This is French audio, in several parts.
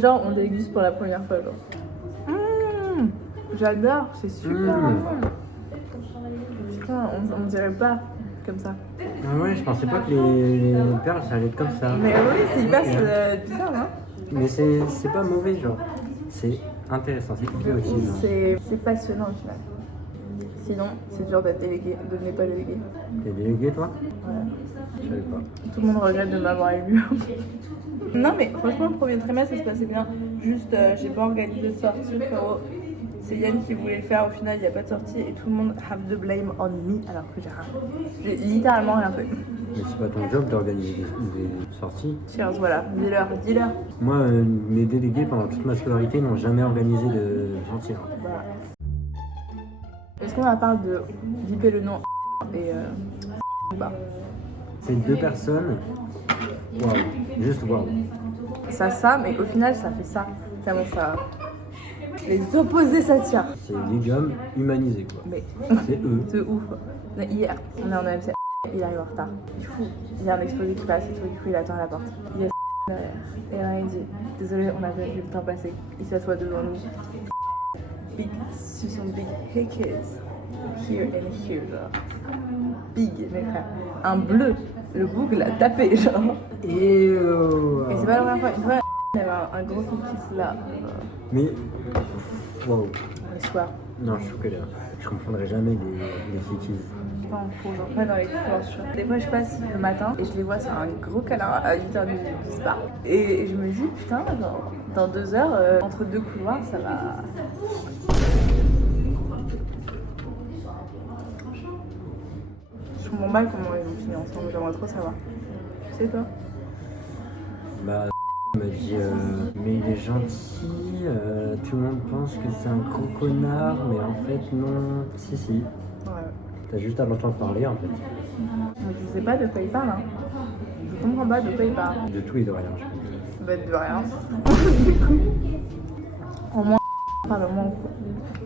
Genre, on déguste pour la première fois, genre. J'adore, c'est super bon. Putain, on dirait pas comme ça. Ah ouais, je pensais pas que les perles ça allait être comme ça. Mais oui, c'est hyper bizarre, hein. Mais c'est pas mauvais, genre. C'est intéressant, c'est cool aussi. C'est passionnant au final. Sinon, c'est dur d'être délégué, devenez pas délégué. T'es délégué, toi? Ouais. Je savais pas. Tout le monde regrette de m'avoir élu. Non, mais franchement, le premier trimestre, ça se passait bien. Juste, j'ai pas organisé de sortie, frérot. C'est Yann qui voulait le faire, au final, il n'y a pas de sortie et tout le monde have the blame on me alors que j'ai rien. J'ai littéralement rien fait. Mais c'est pas ton job d'organiser des sorties. Cheers, voilà, dis-leur. Moi, mes délégués pendant toute ma scolarité n'ont jamais organisé de sortie. Voilà. Est-ce qu'on parle de viper le nom et bah. C'est deux personnes. Waouh, juste waouh. Ça, mais au final, ça fait ça. Tellement ça. Les opposés s'attirent. C'est les hommes humanisés, quoi. Mais C'est eux. c'est ouf. Mais hier, on est en AMC, il arrive en retard. Du coup, il y a un exposé qui passe et tout, du coup, il attend à la porte. Il y a derrière. Et là, il dit désolé, on a vu le temps passer. Il s'assoit devant nous. Big, sur son big hickeys. Here and here, genre. Big, mes frères. Un bleu. Le bouc l'a tapé, genre. Et c'est pas la première fois. Une fois, il y avait un gros kiss là. Mais. Waouh. Le soir. Non, je suis que là. Je comprendrai jamais les flics. Pas en cours, genre pas dans les cours. Des fois, je passe le matin et je les vois sur un gros câlin à 8h qui se part. Et je me dis, putain, genre, dans 2 heures, entre deux couloirs, ça va. Je comprends pas comment ils ont fini ensemble, j'aimerais trop savoir. Tu sais, toi? Bah, il m'a dit, mais il est gentil, tout le monde pense que c'est un gros connard, mais en fait, non. Si. Ouais. T'as juste à l'entendre parler, en fait. Mais je sais pas de quoi il parle, hein. Je comprends pas de quoi il parle. De tout et de rien, je pense. Bah, de rien. Au moins, on parle moins en cours.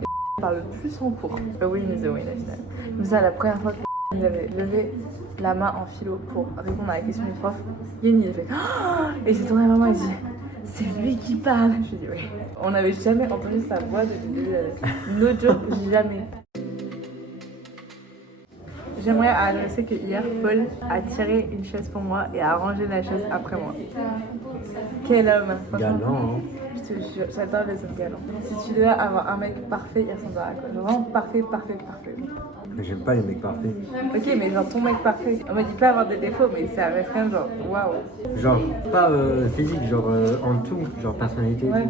Et on parle plus en cours. Oui, mais c'est oui, national. Comme ça, la première fois que il avait levé la main en philo pour répondre à la question du prof, Yann il a fait oh et j'ai tourné vers moi et j'ai dit c'est lui qui parle. Je dis oui. On n'avait jamais entendu sa voix depuis le début. No joke, jamais. J'aimerais adresser que hier, Paul a tiré une chaise pour moi et a rangé la chaise après moi. Quel homme! Galant, hein. Je te jure, j'adore les hommes galants. Si tu devais avoir un mec parfait, il ressemblera à quoi? Vraiment parfait. Mais j'aime pas les mecs parfaits. Ok, mais genre ton mec parfait. On m'a dit pas avoir des défauts, mais ça reste quand même genre waouh. Genre, pas physique, genre en tout, genre personnalité. Ouais.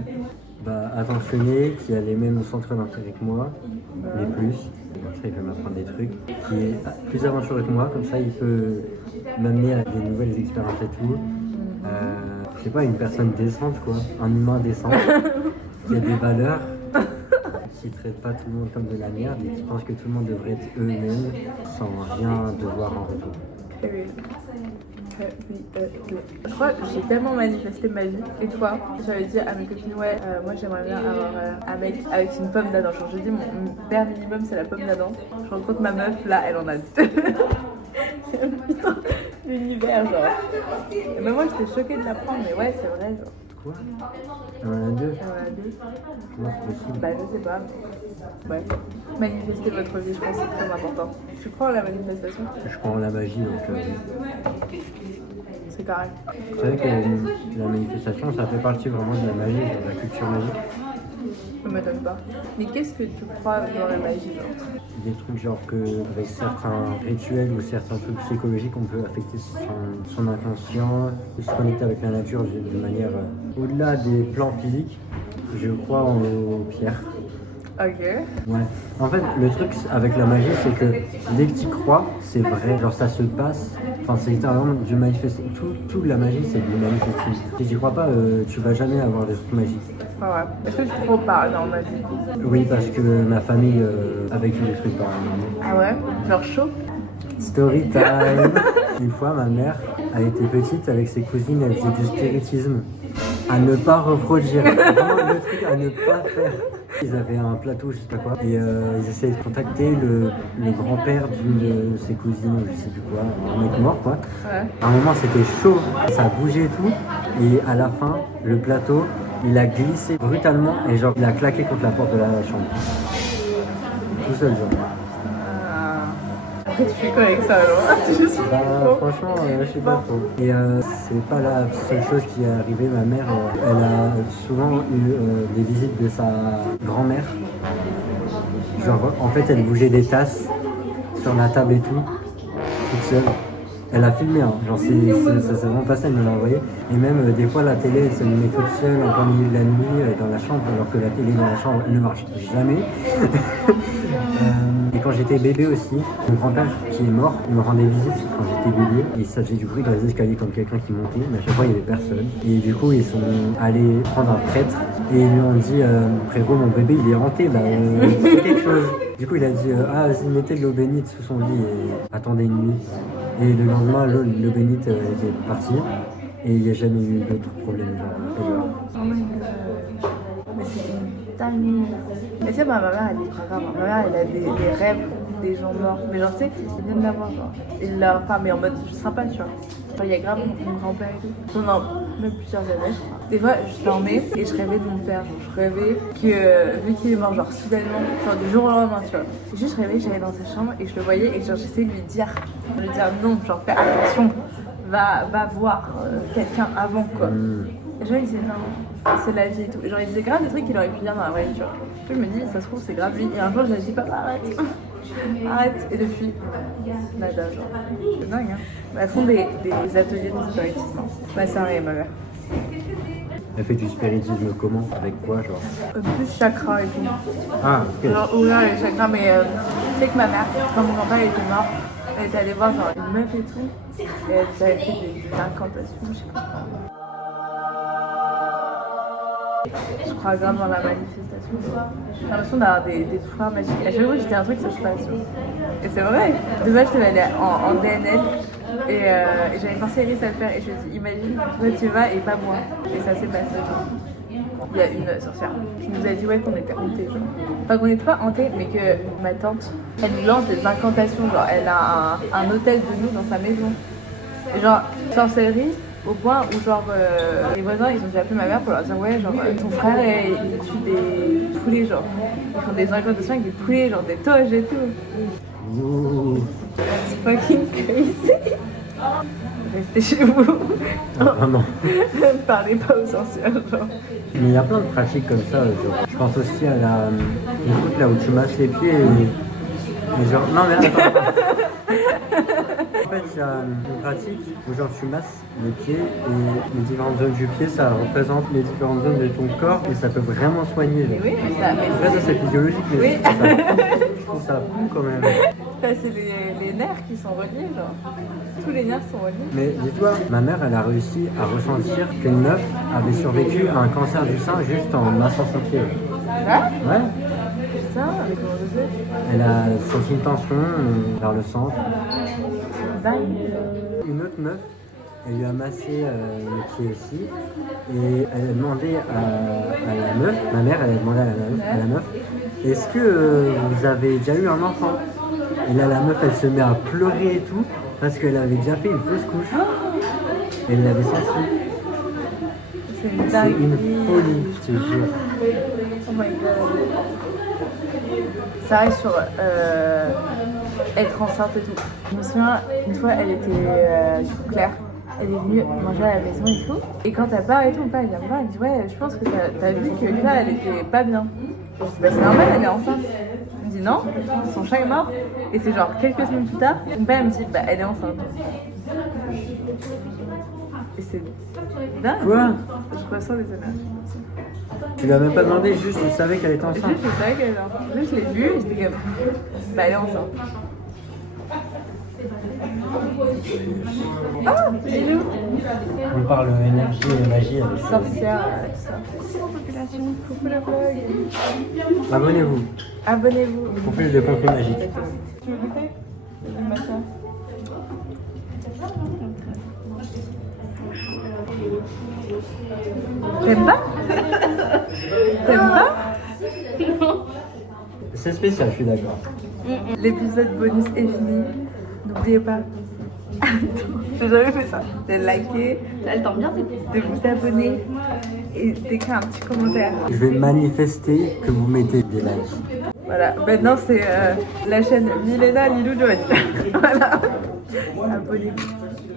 Bah, attentionné, qui a les mêmes centres d'intérêt que moi, mais plus. Comme ça, il peut m'apprendre des trucs. Qui est plus aventureux que moi, comme ça, il peut m'amener à des nouvelles expériences et tout. Je sais pas, une personne décente, quoi. Un humain décent. Qui a des valeurs. Qui traite pas tout le monde comme de la merde et qui pense que tout le monde devrait être eux-mêmes sans rien devoir en retour. Je crois que j'ai tellement manifesté ma vie. Et toi, j'avais dit à mes copines, ouais, moi j'aimerais bien avoir un mec avec une pomme d'Adam. Genre, je dis, mon père minimum, c'est la pomme d'Adam. Je rencontre ma meuf, là, elle en a 2. Putain, l'univers, genre. Et même moi, j'étais choquée de l'apprendre, mais ouais, c'est vrai, genre. Quoi? On en a 2? On en a 2. Comment c'est possible? Bah, je sais pas, mais. Ouais. Manifester votre vie, je pense que c'est très important. Tu crois en la manifestation? Je crois en la magie, donc... C'est carré. Vous savez que la manifestation, ça fait partie vraiment de la magie, de la culture magique. Ça m'étonne pas. Mais qu'est-ce que tu crois dans la magie, genre? Des trucs genre que avec certains rituels ou certains trucs psychologiques, on peut affecter son inconscient ou se connecter avec la nature de manière au-delà des plans physiques. Je crois aux pierres. Ok. Ouais. En fait, le truc avec la magie, c'est que dès que tu crois, c'est vrai. Genre, ça se passe. Enfin, c'est littéralement du manifester. Tout la magie, c'est du manifester. Si tu crois pas, tu vas jamais avoir des trucs magiques. Ah ouais. Est-ce que tu trop parles dans ma vie? Oui, parce que ma famille a vécu des trucs par Ah ouais? Genre chaud? Story time. Une fois, ma mère a été petite avec ses cousines, elle faisait du spiritisme. À ne pas reproduire. Vraiment le truc à ne pas faire. Ils avaient un plateau, je sais pas quoi, et ils essayaient de contacter le grand-père d'une de ses cousines, ou je sais plus quoi, un mec mort quoi. Ouais. À un moment c'était chaud, ça bougeait et tout, et à la fin, le plateau Il a glissé brutalement et genre il a claqué contre la porte de la chambre. Tout seul genre. Après, tu fais quoi avec ça alors? Tu juste Bah, franchement, je sais pas trop. Et c'est pas la seule chose qui est arrivée. Ma mère, elle a souvent eu des visites de sa grand-mère. Genre, en fait, elle bougeait des tasses sur la table et tout, toute seule. Elle a filmé, hein. Genre ça s'est vraiment passé, elle me l'a envoyé. Et même des fois la télé elle se met toute seule en plein milieu de la nuit dans la chambre, alors que la télé dans la chambre elle ne marche jamais. Et quand j'étais bébé aussi, mon grand-père qui est mort, il me rendait visite quand j'étais bébé. Et ça faisait du bruit dans les escaliers comme quelqu'un qui montait, mais à chaque fois il n'y avait personne. Et du coup ils sont allés prendre un prêtre et ils lui ont dit frérot mon bébé il est hanté, bah fais quelque chose. Du coup il a dit ah vas-y mettez de l'eau bénite sous son lit et attendez une nuit. Et le lendemain, l'eau bénite était partie et il n'y a jamais eu d'autres problèmes. Oh my god. Mais c'est une dinguerie. Mais tu sais, ma mère, elle est grave. Ma mère, elle a des rêves des gens morts. Mais genre, tu sais, ils viennent d'avoir genre. Ils leur pas, mais en mode sympa, tu vois. Genre, il y a grave mon grand-père et tout. Non, même plusieurs années, je crois. Des fois, je dormais et je rêvais de mon père. Genre, je rêvais que, vu qu'il est mort, genre, soudainement, genre, du jour au lendemain, tu vois. Et juste, je rêvais, j'allais dans sa chambre et je le voyais et genre, j'essayais de lui dire non, genre, fais attention, va voir quelqu'un avant, quoi. Et genre, il disait non, c'est la vie et tout. Et genre, il disait grave des trucs qu'il aurait pu dire dans la vraie vie, tu vois. Puis je me dis, ça se trouve, c'est grave lui. Et un jour, je lui ai dit, papa, arrête. Arrête. Et depuis, nada, genre. C'est dingue, hein. Elles font des ateliers de spiritisme. Ma sœur et ma mère. Elle fait du spiritisme comment? Avec quoi, genre? Plus chakra et tout. Ah, ok. Genre, ouvrir les chakras, mais tu sais que ma mère, quand mon grand-père était mort, elle était allée voir genre une meuf et tout. Et elle avait fait des incantations, je sais pas. Je crois grave dans la manifestation. J'ai l'impression d'avoir des pouvoirs magiques. À chaque fois que je dis un truc, ça se passe. Et c'est vrai. De base, je devais aller en DNL. Et j'avais pensé à Iris à le faire. Et je lui ai dit, imagine, toi tu vas et pas moi. Et ça s'est passé. Il y a une sorcière qui nous a dit ouais, qu'on était hantés. Genre. Enfin, qu'on n'était pas hantés, mais que ma tante, elle nous lance des incantations. Genre, elle a un hôtel de nous dans sa maison. Et genre, sorcellerie. Au point où genre les voisins ils ont déjà appelé ma mère pour leur dire ouais genre ton frère il tue des poulets genre ils font des incantations avec des poulets genre des toges et tout. Ouh. That's fucking crazy. Restez chez vous. Vraiment. Parlez pas aux sorcières genre. Mais il y a plein de pratiques comme ça. Genre. Je pense aussi à le truc là où tu masses les pieds et genre non mais attends. En fait, il y a une pratique où genre tu masses les pieds et les différentes zones du pied, ça représente les différentes zones de ton corps et ça peut vraiment soigner. Mais oui, mais ça. Après, ça c'est physiologique, mais oui. je trouve ça fou quand même. Là, c'est les nerfs qui sont reliés, genre. Tous les nerfs sont reliés. Mais dis-toi, ma mère, elle a réussi à ressentir qu'une meuf avait survécu à un cancer du sein juste en massant son pied. Ah Ouais. Putain, mais comment je sais? Elle a senti une tension vers le centre. Une autre meuf, elle lui a massé le pied aussi et elle a demandé à la meuf, ma mère, elle a demandé à la meuf, est-ce que vous avez déjà eu un enfant? Et là la meuf elle se met à pleurer et tout parce qu'elle avait déjà fait une fausse couche et elle l'avait senti. C'est une folie, je te jure. Oh my god. Ça reste sur être enceinte et tout. Je me souviens, une fois, elle était du coup Claire. Elle est venue manger à la maison et tout. Et quand elle part et tout, mon père il vient me voir, il dit ouais, je pense que t'as vu que Claire elle était pas bien. Je dis bah c'est normal, elle est enceinte. Il me dit non, son chat est mort. Et c'est genre quelques semaines plus tard, mon père me dit bah elle est enceinte. Et c'est dingue. Quoi? Je ressens les énergies. Tu lui as même pas demandé, juste tu savais qu'elle était enceinte? Juste je savais qu'elle était enceinte. Juste je l'ai vue et j'étais comme bah elle est enceinte. Ah, hello. On parle énergie et magie avec ça. Sorcière, tout ça. Coucou la population, coucou le vlog. Abonnez-vous Abonnez-vous. pour plus de contenu magique. Tu veux goûter le matcha? T'aimes pas? T'aimes pas? C'est spécial, je suis d'accord. L'épisode bonus est fini. N'oubliez pas. J'ai jamais fait ça. De liker, Elle tend bien tes pouces. de vous abonner et d'écrire un petit commentaire. Je vais manifester que vous mettez des likes. Voilà, maintenant c'est la chaîne Milena Lilou Joanie. Voilà, abonnez-vous.